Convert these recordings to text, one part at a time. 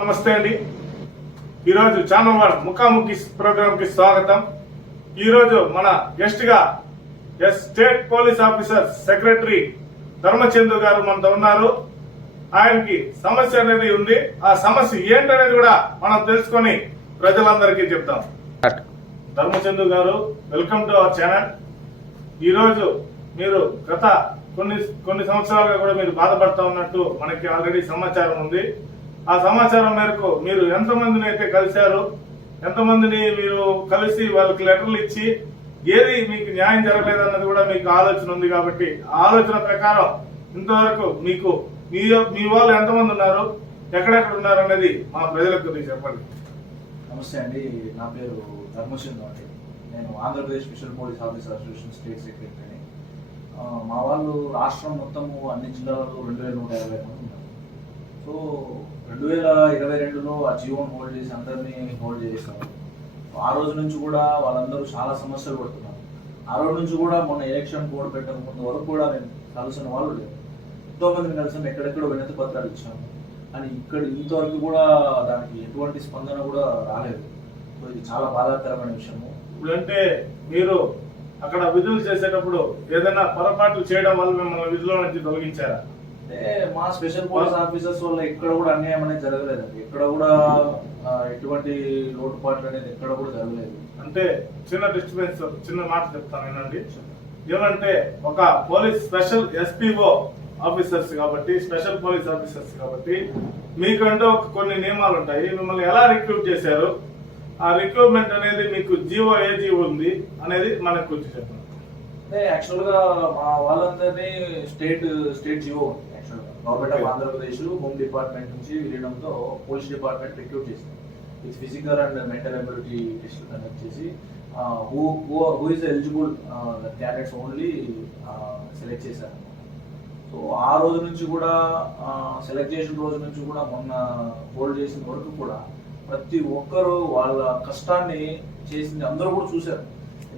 నమస్తే అండి. ఈరోజు ఛానల్ ముఖాముఖి ప్రోగ్రామ్కి స్వాగతం. ఈరోజు మన గెస్ట్గా S state police officer secretary Dharmachandra garu మనతో ఉన్నారు. ఆయనకి సమస్య అనేది ఉంది. ఆ సమస్య ఏంటనేది కూడా మనం తెలుసుకొని ప్రజలందరికీ చెప్తాం. ధర్మచంద్ర గారు వెల్కమ్ టు అవర్ ఛానల్. ఈరోజు మీరు గత కొన్ని కొన్ని సంవత్సరాలుగా కూడా మీరు బాధపడతా ఉన్నట్టు మనకి ఆల్రెడీ సమాచారం ఉంది. ఆ సమాచారం మేరకు మీరు ఎంతమందిని అయితే కలిశారు ఎంతమందిని మీరు కలిసి వాళ్ళకి లెటర్లు ఇచ్చి ఏది మీకు న్యాయం జరగలేదన్నది కూడా మీకు ఆలోచన ఉంది కాబట్టి ఆలోచన ప్రకారం ఇంతవరకు మీకు మీ మీ వాళ్ళు ఎంతమంది ఉన్నారు ఎక్కడెక్కడ ఉన్నారు అనేది మా ప్రజలకు కొద్దిగా చెప్పండి. నమస్తే అండి నా పేరు ధర్మచంద్ర అండి. నేను Andhra Pradesh special police officer association state సెక్రటరీని మా వాళ్ళు రాష్ట్రం మొత్తము అన్ని జిల్లాలలో రెండు వేల నూట యాభై మంది ఉన్నారు. సో రెండు వేల ఇరవై రెండులో ఆ జీవోని హోల్డ్ చేసి అందరినీ హోల్డ్ చేసేసారు ఆ రోజు నుంచి కూడా వాళ్ళందరూ చాలా సమస్యలు పడుతున్నారు. ఆ రోజు నుంచి కూడా మొన్న ఎలక్షన్ కోడ్ పెట్టక ముందు వరకు కూడా నేను కలిసిన వాళ్ళు లేదు ఎంతో మందిని కలిసాం ఎక్కడెక్కడ వినతి పత్రాలు ఇచ్చాము. అని ఇక్కడ ఇంతవరకు కూడా దానికి ఎటువంటి స్పందన కూడా రాలేదు. సో ఇది చాలా బాధాకరమైన విషయము. ఇప్పుడంటే మీరు అక్కడ విధులు చేసేటప్పుడు ఏదైనా పొరపాట్లు చేయడం వల్ల మిమ్మల్ని విధుల నుంచి తొలగించారా? అంటే మా స్పెషల్ పోలీస్ ఆఫీసర్స్ వల్ల ఎక్కడ కూడా అన్యాయం అనేది జరగలేదండి. ఎక్కడ కూడా ఎటువంటి లోటుపాట్లు అనేది ఎక్కడ కూడా జరగలేదు. అంటే చిన్న డిస్టర్బెన్స్ చిన్న మాట చెప్తాను వినండి. ఏమంటే ఒక పోలీస్ స్పెషల్ ఎస్పీఓ ఆఫీసర్స్ కాబట్టి స్పెషల్ పోలీస్ ఆఫీసర్స్ కాబట్టి మీకంటూ ఒక కొన్ని నియమాలు ఉంటాయి. మిమ్మల్ని ఎలా రిక్రూట్ చేశారు? ఆ రిక్రూట్మెంట్ అనేది మీకు జీవో ఏ జీవో ఉంది అనేది మనకు కొంచెం చెప్పండి అంటే యాక్చువల్గా మా వాళ్ళందరినీ స్టేట్ స్టేట్ జియో ఉంది. Government of. Andhra Pradesh home department నుంచి విలీనంతో పోలీస్ డిపార్ట్మెంట్ రిక్రూట్ చేసింది. With physical and mental ability test conduct చేసి who who is eligible candidates only select చేశారు. సో ఆ రోజు నుంచి కూడా సెలెక్ట్ చేసిన రోజు నుంచి కూడా మొన్న హోల్డ్ చేసిన వరకు కూడా ప్రతి ఒక్కరు వాళ్ళ కష్టాన్ని చేసింది అందరూ కూడా చూశారు.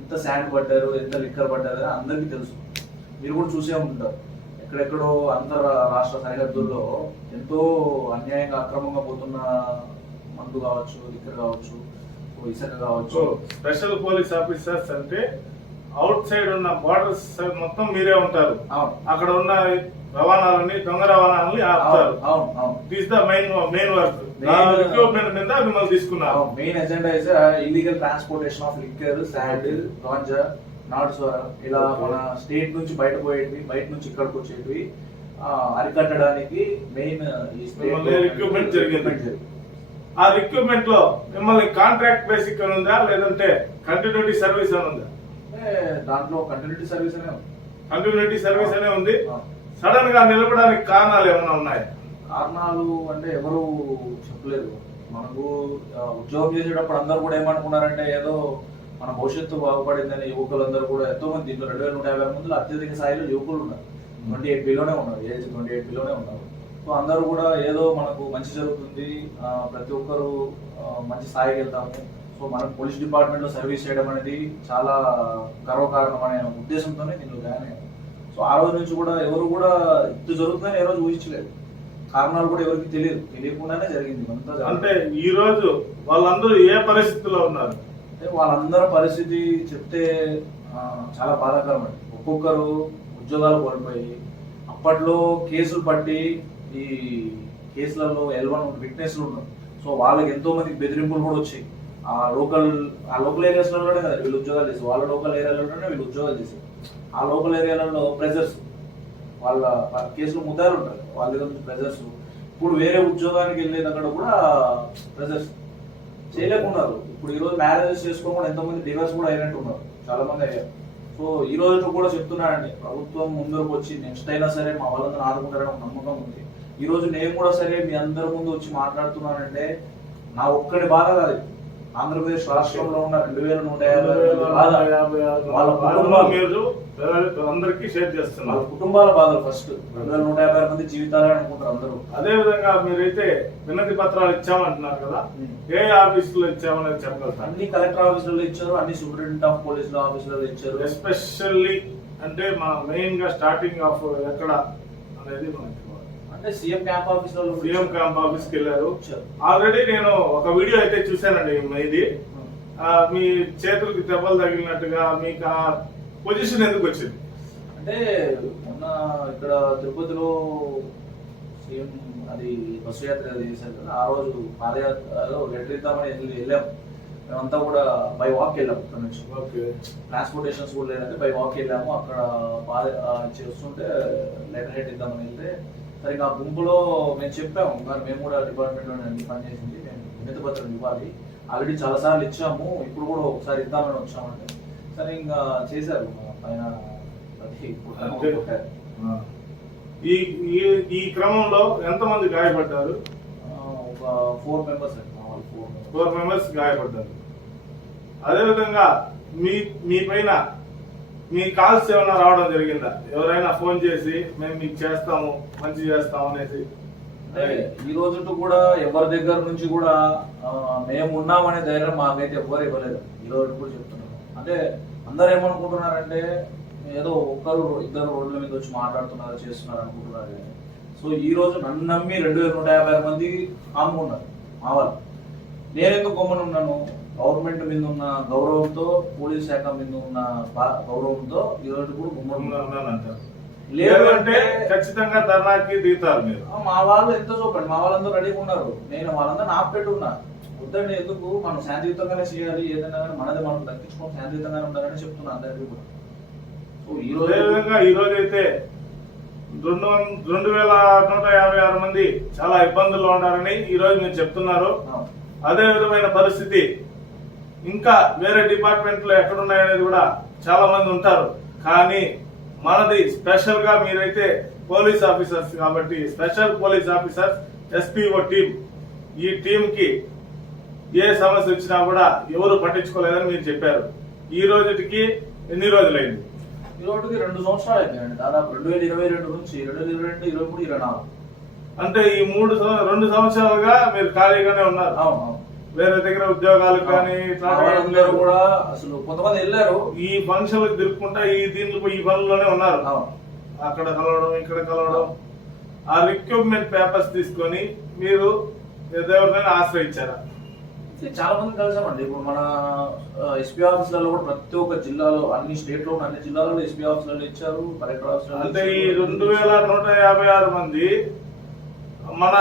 ఎంత శాండ్ పడ్డారు ఎంత లిక్కర్ పడ్డారు అందరికీ తెలుసు. మీరు కూడా చూసే ఉంటారు. ఎక్కడెక్కడో అంతర్ రాష్ట్ర సరిహద్దుల్లో ఎంతో అన్యాయంగా అక్రమంగా పోతున్న మందు కావచ్చు లిక్కర్ కావచ్చు ఇసుక కావచ్చు. స్పెషల్ పోలీస్ ఆఫీసర్స్ అంటే అవుట్ సైడ్ ఉన్న బార్డర్స్ మొత్తం మీరే ఉంటారు. అక్కడ ఉన్న రవాణాలని దొంగ రవాణాలని ఆపుతారు. అవును అవును అవును. This the main main work recruitment మీద మిమ్మల్ని తీసుకున్నారు. Main agenda is illegal transportation of liquor sand ganja NATS ఇలా. మన స్టేట్ నుంచి బయట పోయేటివి బయట నుంచి ఇక్కడికి వచ్చేటివి అరికట్టడానికి మెయిన్ recruitment జరిగింది. ఆ రిక్రూట్మెంట్లో మిమ్మల్ని కాంట్రాక్ట్ బేసిక్ అని ఉందా లేదంటే కంటిన్యూటీ సర్వీస్ అని ఉందా దాంట్లో కంటిన్యూటీ సర్వీస్ అనే. కంటిన్యూటీ సర్వీస్ అనే ఉంది. సడన్గా నిలబడడానికి కారణాలు ఏమైనా ఉన్నాయా కారణాలు అంటే ఎవరు చెప్పలేదు మనకు ఉద్యోగం చేసేటప్పుడు అందరూ కూడా ఏమనుకున్నారంటే ఏదో మన భవిష్యత్తు బాగుపడిందని యువకులందరూ కూడా ఎంతో మంది దీంట్లో రెండు వేల నూట యాభై మందిలో అత్యధిక స్థాయిలో యువకులు ఉన్నారు. ట్వంటీ ఎయిట్ బిలోనే ఉన్నారు. ఏజ్ ట్వంటీ ఎయిట్ బిలోనే ఉన్నారు. సో అందరూ కూడా ఏదో మనకు మంచి జరుగుతుంది. ప్రతి ఒక్కరు మంచి స్థాయికి వెళ్తాము. సో మనం పోలీస్ డిపార్ట్మెంట్లో సర్వీస్ చేయడం అనేది చాలా గర్వకారణం అనే ఉద్దేశంతోనే దీనిలో జాయిన్ అయ్యాను. సో ఆ రోజు నుంచి కూడా ఎవరు కూడా ఇది జరుగుతుందని ఏ రోజు ఊహించలేదు. కారణాలు కూడా ఎవరికి తెలియదు. తెలియకుండానే జరిగింది. అంతా అంటే ఈ రోజు వాళ్ళందరూ ఏ పరిస్థితిలో ఉన్నారు? వాళ్ళందరి పరిస్థితి చెప్తే చాలా బాధాకరం అండి. ఒక్కొక్కరు ఉద్యోగాలు కోల్పోయి అప్పట్లో కేసులు పట్టి ఈ కేసులలో ఎల్వన్ విట్నెస్లు ఉన్నారు. సో వాళ్ళకి ఎంతో మందికి బెదిరింపులు కూడా వచ్చాయి. ఆ లోకల్ ఆ లోకల్ ఏరియాస్లోనే కదా వీళ్ళు ఉద్యోగాలు చేసి వాళ్ళ లోకల్ ఏరియాలలోనే వీళ్ళు ఉద్యోగాలు చేశారు ఆ లోకల్ ఏరియాలలో ప్రెజర్స్ వాళ్ళ కేసులు ముద్దాలు ఉంటారు వాళ్ళ దగ్గర నుంచి ప్రెజర్స్ ఇప్పుడు వేరే ఉద్యోగానికి వెళ్ళేటక్కడ కూడా ప్రెజర్స్ చేయలేకున్నారు. ఇప్పుడు ఈ రోజు మ్యారేజెస్ చేసుకోకుండా ఎంతమంది డివర్స్ కూడా అయినట్టు ఉన్నారు చాలా మంది అయ్యారు. సో ఈ రోజు కూడా చెప్తున్నానండి ప్రభుత్వం ముందరకు వచ్చి నెక్స్ట్ అయినా సరే మా వాళ్ళందరూ ఆదుకుంటారని నమ్మకం ఉంది. ఈ రోజు నేను కూడా సరే మీ అందరి ముందు వచ్చి మాట్లాడుతున్నానంటే నా ఒక్కడి బాధ కాదు. ఆంధ్రప్రదేశ్ రాష్ట్రంలో ఉన్న రెండు వేల నూట యాభై వాళ్ళ కుటుంబాలు. అందరికి షేర్ వాళ్ళ చేస్తున్నారు కుటుంబాల బాధలు ఫస్ట్ రెండు నూట యాభై మంది జీవితాలే అనుకుంటారు అందరూ. అదే విధంగా మీరైతే వినతి పత్రాలు ఇచ్చామంటున్నారు కదా. ఏ ఆఫీసులో ఇచ్చామనేది చెప్పగలుగుతాను అన్ని కలెక్టర్ ఆఫీసులలో ఇచ్చారు అన్ని సూపరింటెండెంట్ ఆఫ్ పోలీసుల ఆఫీసులలో ఇచ్చారు. ఎస్పెషల్లీ అంటే మన మెయిన్గా స్టార్టింగ్ ఆఫ్ ఎక్కడ అనేది మనకి అంటే సీఎం క్యాంప్ ఆఫీస్లో సీఎం క్యాంప్ ఆఫీస్కి వెళ్ళారు. ఆల్రెడీ నేను ఒక వీడియో అయితే చూశానండి ఇది మీ చేతులకి దెబ్బలు తగిలినట్టుగా మీకు పొజిషన్ ఎందుకు వచ్చింది? అంటే మొన్న ఇక్కడ తిరుపతిలో సీఎం అది బస్సు యాత్ర చేశారు కదా ఆ రోజు పాదయాత్రలో లెటర్ ఇద్దామని వెళ్ళి మేమంతా కూడా బై వాక్ వెళ్ళాం ఇక్కడ నుంచి. ట్రాన్స్పోర్టేషన్స్ కూడా లేదంటే బై వాక్ వెళ్ళాము. అక్కడ పాద చేస్తుంటే లెటర్ హెడ్ ఇద్దామని వెళ్తే సరే ఇంకా ఆ గుంపులో మేము చెప్పాము మరి మేము కూడా డిపార్ట్మెంట్లో నేను పని చేసింది మేము వినతి పత్రం ఇవ్వాలి. ఆల్రెడీ చాలా సార్లు ఇచ్చాము ఇప్పుడు కూడా ఒకసారి ఇద్దామని వచ్చామంటే సరే ఇంకా చేశారు పైన. ఈ ఈ ఈ క్రమంలో ఎంతమంది గాయపడ్డారు? ఒక ఫోర్ మెంబర్స్ ఫోర్ మెంబర్స్. గాయపడ్డారు. అదేవిధంగా మీ మీ పైన మీ కాల్స్ ఏమైనా రావడం జరిగిందా? ఎవరైనా ఫోన్ చేసి మేము మీకు చేస్తాము మంచి చేస్తాము అనేసి. ఈ రోజు కూడా ఎవరి దగ్గర నుంచి కూడా మేము ఉన్నామనే ధైర్యం మాకైతే ఎవ్వరు ఇవ్వలేదు. ఈ రోజు కూడా చెప్తున్నాను. అంటే అందరు ఏమనుకుంటున్నారంటే ఏదో ఒక్కరు ఇద్దరు రోడ్ల మీద వచ్చి మాట్లాడుతున్నారు చేస్తున్నారు అనుకుంటున్నారు కానీ సో ఈ రోజు నన్ను నమ్మి రెండు వేల నూట యాభై ఆరు మంది కామ్గా ఉన్నారు మా వాళ్ళు. నేను ఎందుకు గమ్మున ఉన్నాను? గవర్నమెంట్ మీద ఉన్న గౌరవంతో పోలీస్ శాఖ మీద ఉన్న గౌరవంతో ఈ రోజు కూడా గుమ్మడి ఉన్నారు లేదంటే లేదంటే ఖచ్చితంగా ధర్నాకి దిగుతారు మీరు. మా వాళ్ళు ఎంత చూపండి? మా వాళ్ళందరూ రెడీగా ఉన్నారు. నేను వాళ్ళందరూ ఆపెట్టి ఉన్నా. వద్దండి ఎందుకు? మనం శాంతియుతంగానే చేయాలి ఏదైనా కానీ మనది మనం దక్కించుకొని శాంతియుతంగానే ఉండాలని చెప్తున్నా అందరికీ కూడా. సో ఈ రోజు అదేవిధంగా ఈ రోజు అయితే రెండు రెండు వేల నూట యాభై ఆరు మంది చాలా ఇబ్బందుల్లో ఉన్నారని ఈ రోజు మీరు చెప్తున్నారు. అదే విధమైన పరిస్థితి ఇంకా వేరే డిపార్ట్మెంట్లు ఎక్కడున్నాయనేది కూడా చాలా మంది ఉంటారు. కానీ మనది స్పెషల్గా మీరైతే పోలీస్ ఆఫీసర్స్ కాబట్టి special police officers SPO team ఈ టీం కి ఏ సమస్య వచ్చినా కూడా ఎవరు పట్టించుకోలేదని మీరు చెప్పారు. ఈ రోజుకి ఎన్ని రోజులైంది? ఈ రోజుకి రెండు సంవత్సరాలు అయిపోయాయండి దాదాపు రెండు వేల ఇరవై రెండు నుంచి రెండు వేల ఇరవై రెండు ఇరవై మూడు ఇరవై నాలుగు. అంటే ఈ మూడు రెండు సంవత్సరాలుగా మీరు ఖాళీగానే ఉన్నారు. అవును. వేరే దగ్గర ఉద్యోగాలు కానీ లేవు. కూడా అసలు కొంతమంది వెళ్ళారు. ఈ ఫంక్షన్లకు తిరుక్కుంటా ఈ దీంట్లో ఈ పనుల్లోనే ఉన్నారు. అక్కడ కలవడం ఇక్కడ కలవడం. ఆ రిక్రూట్మెంట్ పేపర్స్ తీసుకొని మీరు ఎవరినైనా ఆశ్రయించారా? చాలా మంది కలిసామండి. ఇప్పుడు మన ఎస్పీ ఆఫీసులలో కూడా ప్రతి ఒక్క జిల్లాలో అన్ని స్టేట్లో అన్ని జిల్లాలలో ఎస్పీ ఆఫీసులలో ఇచ్చారు కలెక్టర్ ఆఫీసులలో అంటే ఈ. రెండు వేల నూట యాభై ఆరు మంది మన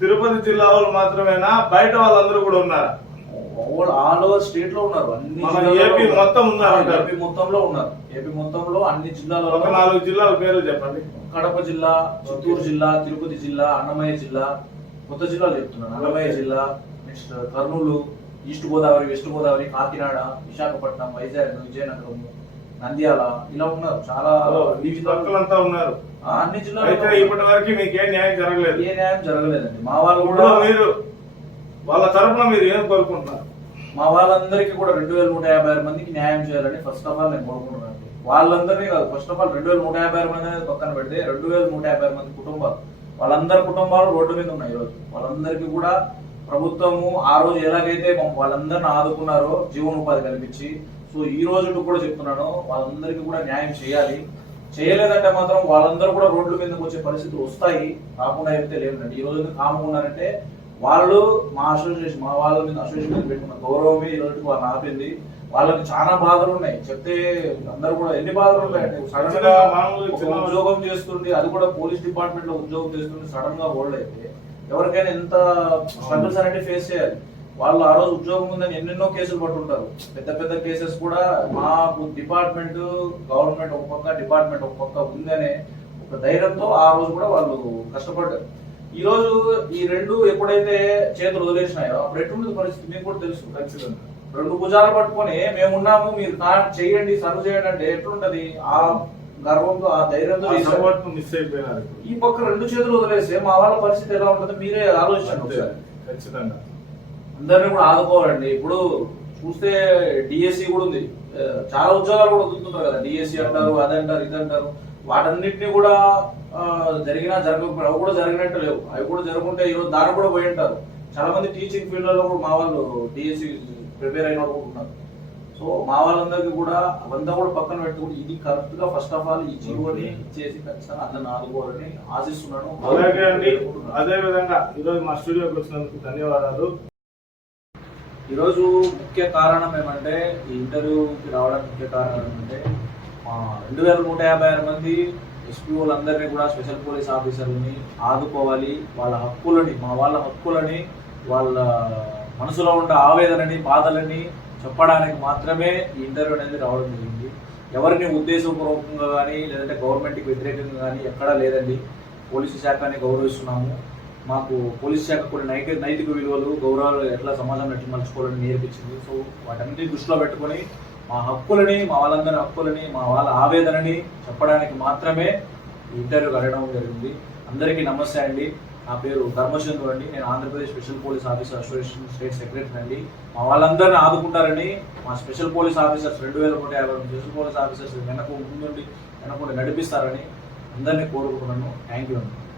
తిరుపతి జిల్లా వాళ్ళు మాత్రమేనా? బయట వాళ్ళందరూ కూడా ఉన్నారా? ఆల్ ఓవర్ స్టేట్లో ఉన్నారు. అన్ని ఏపీ. మొత్తం ఉన్నారు. ఏపీ మొత్తంలో ఉన్నారు. ఏపీ మొత్తంలో అన్ని జిల్లాలలో ఒక నాలుగు జిల్లాల పేర్లు చెప్పండి. కడప జిల్లా చిత్తూరు జిల్లా తిరుపతి జిల్లా అన్నమయ్య జిల్లా కొత్త జిల్లాలు చెప్తున్నాను. అన్నమయ్య జిల్లా next Kurnool east Godavari west Godavari Kakinada Visakhapatnam Vizag Vizianagaram Nandyal ఇలా ఉన్నారు చాలా పక్కలంతా ఉన్నారు. ఆ, అన్ని జిల్లాలు అయితే ఇప్పటి వరకు మీకు ఏ న్యాయం జరగలేదు. ఏ న్యాయం జరగలేదండి. మా వాళ్ళు కూడా మీరు వాళ్ళ తరపున మీరు ఏం కోరుకుంటున్నారు? మా వాళ్ళందరికీ కూడా రెండు వేల నూట యాభై ఆరు మందికి న్యాయం చేయాలని ఫస్ట్ ఆఫ్ ఆల్ నేను కోరుకుంటున్నాను వాళ్ళందరినీ కాదు ఫస్ట్ ఆఫ్ ఆల్ రెండు వేల నూట యాభై ఆరు మంది అనేది పక్కన పెడితే రెండు వేల నూట యాభై ఆరు మంది కుటుంబాలు వాళ్ళందరి కుటుంబాలు రోడ్డు మీద ఉన్నాయి ఈరోజు. వాళ్ళందరికీ కూడా ప్రభుత్వము ఆ రోజు ఎలాగైతే వాళ్ళందరిని ఆదుకున్నారో జీవనోపాధి కల్పించి సో ఈ రోజు కూడా చెప్తున్నాను వాళ్ళందరికీ కూడా న్యాయం చేయాలి. చేయలేదంటే మాత్రం వాళ్ళందరూ కూడా రోడ్ల మీదకి వచ్చే పరిస్థితులు వస్తాయి. కాకుండా అయితే లేదండి ఈ రోజు కామగా ఉన్నారంటే వాళ్ళు మా అసోసియేషన్ మా వాళ్ళ మీద అసోసియేషన్ మీద పెట్టుకున్న గౌరవమే ఈ రోజు వాళ్ళని ఆపింది. వాళ్ళకి చాలా బాధలు ఉన్నాయి. చెప్తే అందరూ కూడా ఎన్ని బాధలు సడన్గా చిన్న- ఉద్యోగం చేస్తుండే అది కూడా పోలీస్ డిపార్ట్మెంట్లో ఉద్యోగం చేస్తుండే సడన్గా ఓల్డ్ అయితే ఎవరికైనా ఎంత స్ట్రగుల్స్ అనేది ఫేస్ చేయాలి. వాళ్ళు ఆ రోజు ఉద్యోగం ఉందని ఎన్నెన్నో కేసులు పట్టుంటారు పెద్ద పెద్ద కేసెస్ కూడా మా డిపార్ట్మెంట్ గవర్నమెంట్ ఒక పక్క డిపార్ట్మెంట్ ఒక పక్క ఉందనే ఒక ధైర్యంతో ఆ రోజు కూడా వాళ్ళు కష్టపడ్డారు. ఈ రోజు ఈ రెండు ఎప్పుడైతే చేతులు వదిలేసినాయో అప్పుడు ఎటువంటి పరిస్థితి మీకు కూడా తెలుసు ఖచ్చితంగా. రెండు భుజాలు పట్టుకొని మేమున్నాము మీరు కా- చేయండి సర్వ్ చేయండి అంటే ఎట్లుంటది? ఆ గర్వంతో ఆ ధైర్యంతో మిస్ అయిపోయినారు. ఈ పక్క రెండు చేతులు వదిలేస్తే మా వాళ్ళ పరిస్థితి ఎలా ఉంటుందో మీరే ఆలోచించండి ఖచ్చితంగా. అందరిని కూడా ఆదుకోవాలండి. ఇప్పుడు చూస్తే డిఎస్సి కూడా ఉంది. చాలా ఉద్యోగాలు కూడా వదులుతుంటారు కదా. డిఎస్సి అంటారు అదంటారు ఇదంటారు. వాటన్నిటిని కూడా జరిగినా జరగకపోయినా అవి కూడా జరిగినట్టు లేవు. అవి కూడా జరుగుంటే ఈరోజు దాని కూడా పోయి ఉంటారు. చాలా మంది టీచింగ్ ఫీల్డ్లో కూడా మా వాళ్ళు డిఎస్సి ప్రిపేర్ అయిన వాళ్ళు ఉన్నారు. సో మా వాళ్ళందరికీ కూడా అవంతా కూడా పక్కన పెట్టుకుని ఇది కరెక్ట్గా ఫస్ట్ ఆఫ్ ఆల్ ఈ జీవోని ఇచ్చేసి ఖచ్చితంగా అందరిని ఆదుకోవాలని ఆశిస్తున్నాను. అలాగే అండి. అదే విధంగా ఈరోజు మా స్టూడియోకి వచ్చినందుకు ధన్యవాదాలు. ఈరోజు ముఖ్య కారణం ఏమంటే ఈ ఇంటర్వ్యూకి రావడానికి ముఖ్య కారణం ఏమంటే మా రెండు వేల నూట యాభై ఆరు మంది ఎస్పీఓలందరినీ కూడా స్పెషల్ పోలీస్ ఆఫీసర్లని ఆదుకోవాలి. వాళ్ళ హక్కులని మా వాళ్ళ హక్కులని వాళ్ళ మనసులో ఉన్న ఆవేదనని బాధలని చెప్పడానికి మాత్రమే ఈ ఇంటర్వ్యూ అనేది రావడం జరిగింది. ఎవరిని ఉద్దేశపూర్వకంగా కానీ లేదంటే గవర్నమెంట్కి వ్యతిరేకంగా కానీ ఎక్కడా లేదండి. పోలీసు శాఖని గౌరవిస్తున్నాము. మాకు పోలీస్ శాఖ కొన్ని నైతిక నైతిక విలువలు గౌరవాలు ఎట్లా సమాజంలో ఎట్లా మలుచుకోవాలని నేర్పించింది. సో వాటన్ని దృష్టిలో పెట్టుకొని మా హక్కులని మా వాళ్ళందరి హక్కులని మా వాళ్ళ ఆవేదనని చెప్పడానికి మాత్రమే ఈ ఇంటర్వ్యూ అడగడం జరిగింది. అందరికీ నమస్తే అండి. నా పేరు ధర్మచంద్రు అండి. నేను Andhra Pradesh special police officer association state secretary అండి. మా వాళ్ళందరినీ ఆదుకుంటారని మా స్పెషల్ పోలీస్ ఆఫీసర్స్ రెండు వేల నూట యాభై స్పెషల్ పోలీస్ ఆఫీసర్స్ వెనక ముందుండి వెనకుండా నడిపిస్తారని అందరినీ కోరుకుంటున్నాను. థ్యాంక్ యూ అండి.